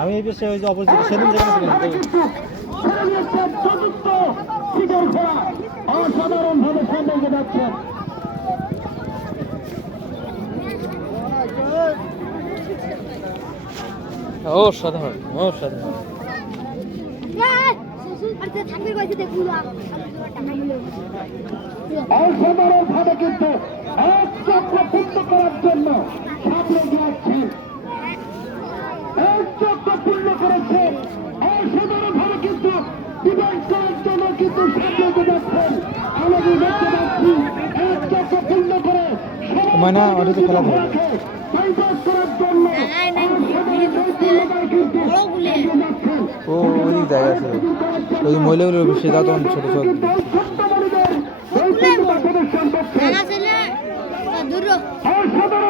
আমি এই বিষয়ে ওই যে অপোজিট সেদিন অসাধারণ ভাবে ও সাধারণ ও সাধারণ। থাকবে কয়েছে দেখুন অসাধারণ ভাবে কিন্তু এক চক্র পূর্ণ করার জন্য সামনে চক্র পূর্ণ করেছে অসাধারণ কিন্তু ডিভাইস করার জন্য কিন্তু সামনে যাচ্ছেন আমাদের দেখতে পাচ্ছি এক চক্র পূর্ণ করে ময়না, ওটা খেলা বাইপাস করার জন্য নাই, নাই, অসাধারণ কিন্তু বড় গুলে। এগিয়ে যাচ্ছেন। ও ওই জায়গা আছে ওই মহিলাগুলো বেশি দাও ছোট ছোট জানা ছেলে দূর অসাধারণ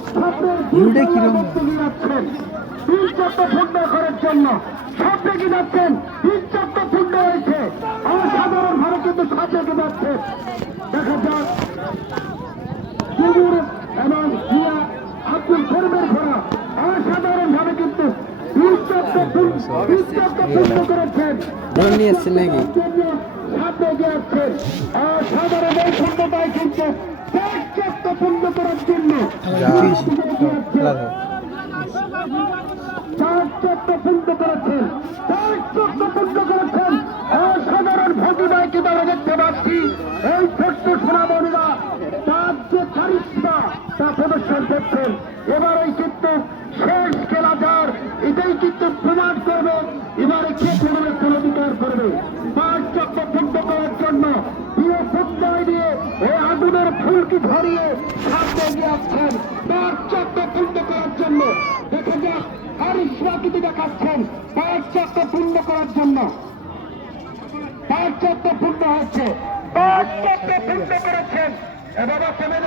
ভিড়টা কীরকম? ছাত্রে কি যাচ্ছেন তিন হয়েছে অসাধারণ ভাবে কিন্তু যাচ্ছে দেখা যাক শিবুর এবং জিয়া আব্দুল কিন্তু দেখতে পাচ্ছি এই ছোট্ট সোনামণিরা তার যে চারিত্রা তা প্রদর্শন করছেন এবার এই কিন্তু শেষ খেলা এটাই কিন্তু প্রমাণ করবে। এবারে কে পরিবর্তন অধিকার করবে পাঁচ চক্র পূর্ণ করার জন্য প্রিয় ফুটবয় দিয়ে এই ফুলকি ধরিয়ে সামনে এগিয়ে আসছেন। পাঁচ চক্র পূর্ণ করার জন্য। দেখে যাক আর কিন্তু দেখাচ্ছেন। পাঁচ চক্র পূর্ণ করার জন্য। পাঁচ চক্র পূর্ণ হচ্ছে। পাঁচ চক্র পূর্ণ করেছেন। এবার কমে